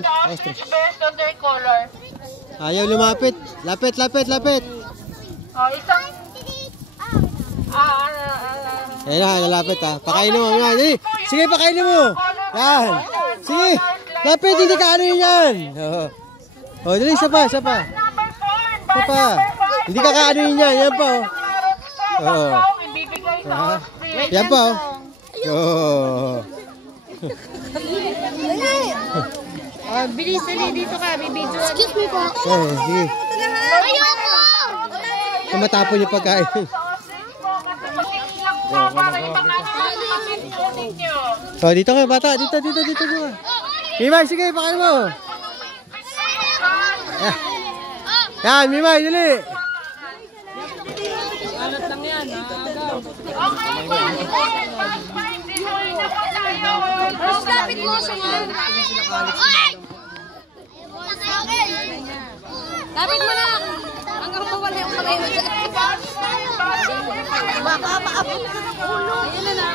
Best on their color. Ayaw lumapit. Lapit. Oh, isang... Ayan na, lalapit ha. Pakainin mo. Yan. Sige, pakainin mo. Yan. Sige. Lapit, hindi ka ano yan. Oh, dali, isa pa. Hindi ka kaano yan. Yan pa. Yan pa. Bilis, dito ka. Bibidyo. Excuse me po. Sige. Ayoko! Matapon yung pagkain. Oh, dito ka, bata. Dito. Mimay, sige, pakain mo. Yan, Mimay, dali. Alat lang yan, Mas lapit mo siya nga. Lapit mo na. Hanggang mawala yung kamay mo dyan. Baka maabot na ng ulo. Ayun na.